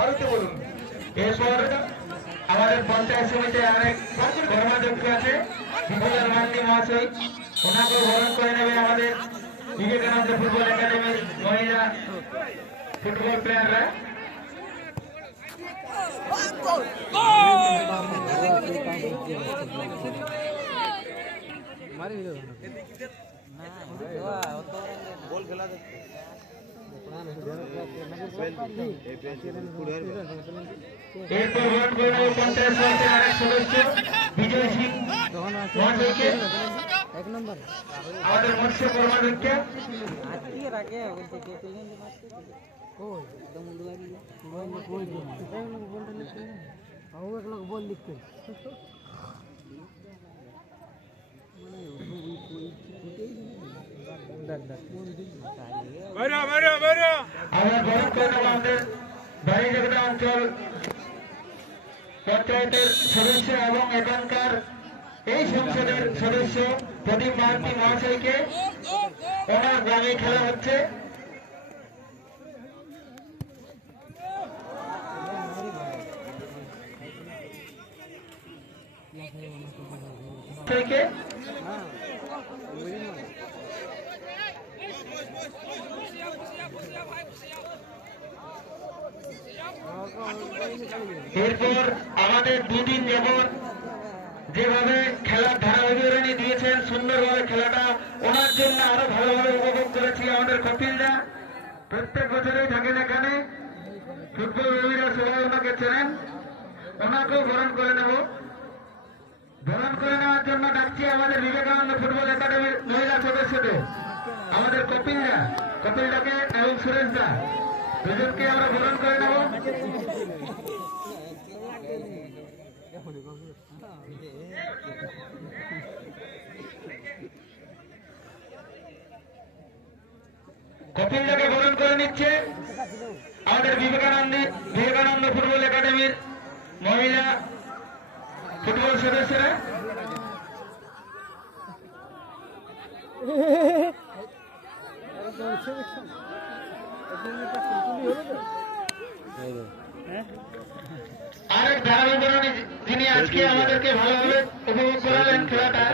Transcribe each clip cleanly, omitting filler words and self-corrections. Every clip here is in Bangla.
বাড়িতে বলুন। এরপর আমাদের পঞ্চায়েত সমিতির আরেক কর্মাধ্যক্ষ আছে বিপুলাল মান্ডি মহাশয়, ওনাকেও বরণ করে নেবে আমাদের বিবেকানন্দ ফুটবল একাডেমির মহিলা ফুটবল প্লেয়াররা। এরপর বরণ করে নেবে পঞ্চায়েত সমিতির আরেক সদস্য বিজয় সিং মহাশয়কে, আমাদের মৎস্য কর্মাধ্যক্ষ। আমরা বরণ করে নেব আমাদের বাড়িজাগদা অঞ্চল পঞ্চায়েতের সদস্য এবং এখানকার এই সংসদের সদস্য প্রদীপ মাহাতি মহাশয়কে। ওনার গ্রামে খেলা হচ্ছে। এরপর আমাদের দুদিন যেমন যেভাবে খেলার ধারা বিবরণী দিয়েছেন, সুন্দরভাবে খেলাটা ওনার জন্য আরো ভালোভাবে উপভোগ করেছি আমাদের কপিলদা। প্রত্যেক বছরই থাকেন এখানে, ফুটবল প্রেমীরা সবাই ওনাকে চেনেন। ওনাকেও বরণ করে নেব। বরণ করে নেওয়ার জন্য ডাকছি আমাদের বিবেকানন্দ ফুটবল একাডেমির মহিলা সদস্যদের, আমাদের কপিলদাকে এবং সুরেশ দা, দুজনকে আমরা বরণ করে নেব। কপিলদাকে বরণ করে নিচ্ছে আমাদের বিবেকানন্দ ফুটবল একাডেমির মহিলা ফুটবল সদস্যরা। আরেক ধারা বিবরণী যিনি আজকে আমাদেরকে ভালোভাবে উপভোগ করালেন খেলাটা,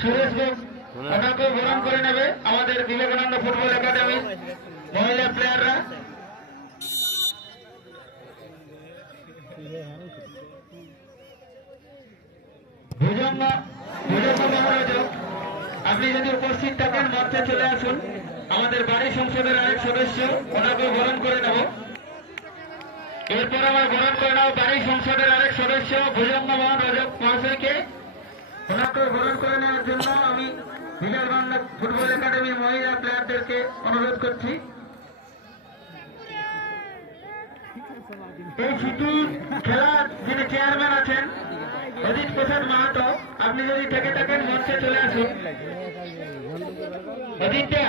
সুরেশ ঘোষ, ওনাকেও বরণ করে নেবে আমাদের বিবেকানন্দ ফুটবল একাডেমির মহিলা প্লেয়াররা। আপনি যদি উপস্থিত থাকেন মঞ্চে চলে আসুন। আমাদের বাড়ি সংসদের আরেক সদস্য, ওনাকেও বরণ করে নেব। এরপর আমার বরণ করে নেব বাড়ি সংসদের আরেক সদস্য ভুজঙ্গ মোহন রজক মহাশয়কে। ওনাকেও বরণ করে নেওয়ার জন্য আমি বিবেকানন্দ ফুটবল একাডেমির মহিলা প্লেয়ারদেরকে অনুরোধ করছি। এই সিটি খেলার যিনি চেয়ারম্যান আছেন অজিত প্রসাদ মাহাতো, আপনি যদি থেকে থাকেন মঞ্চে চলে আসুন। অজিতদা,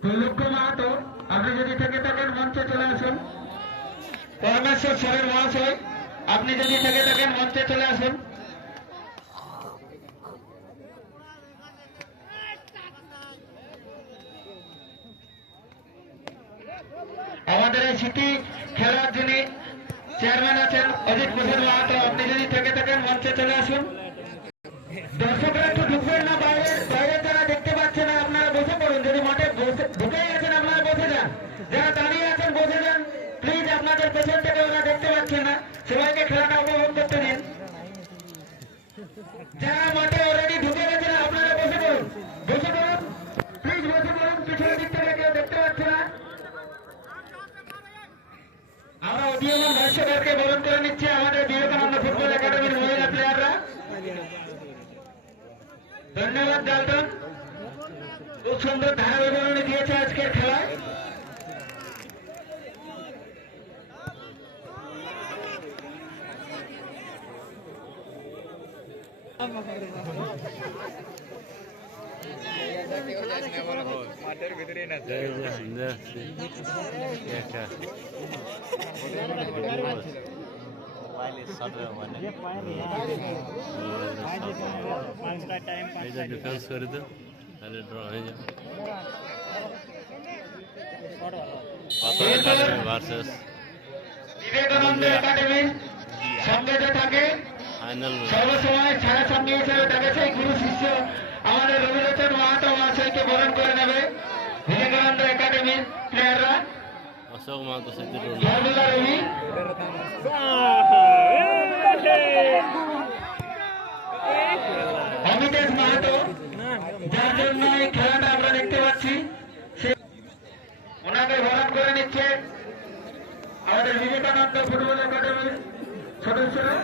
ত্রৈলোক্য মাহাতো, আপনি যদি থেকে থাকেন মঞ্চে চলে আসুন। পরমেশ্বর সরেন মহাশয়, আপনি যদি থেকে থাকেন মঞ্চে চলে আসুন। আমাদের এই সিটি খেলার যিনি চেয়ারম্যান আছেন অজিত প্রসাদ মাহাতো, আপনি যদি থেকে থাকেন মঞ্চে চলে আসুন। দর্শকরা একটু ঢুকবেন না, বাইরে যারা দেখতে পাচ্ছেন না আপনারা বসে পড়ুন। যদি মাঠে ঢুকে গেছেন আপনারা বসে যান, যারা দাঁড়িয়ে আছেন বসে যান প্লিজ। আপনাদের পেছন থেকে ওরা দেখতে পাচ্ছেন না, সবাইকে খেলাটা উপভোগ করতে দিন। যারা মাঠে অলরেডি ঢুকে গেছেন আপনারা বসে পড়ুন, প্লিজ বসে পড়ুন। পিছনের দিক থেকে কেউ দেখতে পাচ্ছে না। আমরা উদীয়মান দর্শকদেরকে বরণ করে নিচ্ছে আমাদের বিবেকানন্দ ফুটবল একাডেমির মহিলা প্লেয়াররা। ধন্যবাদ ডালটন, খুব সুন্দর ধারা বিবরণী দিয়েছে আজকের খেলায়। ডিফেন্স করে দে তাহলে ড্র হয়ে যাবে ভার্সেস বিবেকানন্দ একাডেমি সঙ্গে যে থাকে ফাইনাল সর্বসময় ছায়া সঙ্গে হিসেবে থাকে সেই গুরু শিষ্য আমাদের রবিলোচন মাহাতো মহাশয়কে বরণ করে নেবে বিবেকানন্দ একাডেমির প্লেয়াররা অশোক মাহাতো সাথে সর্বদা রবি অমিতেশ মাহাতো যার জন্য এই খেলাটা আমরা দেখতে পাচ্ছি ওনাকে বরণ করে নিচ্ছে আমাদের বিবেকানন্দ ফুটবল একাডেমির সদস্যরা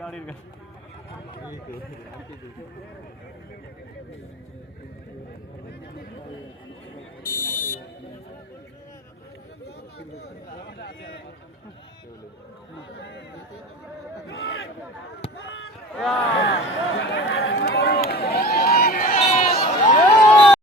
গাড়ির Yeah.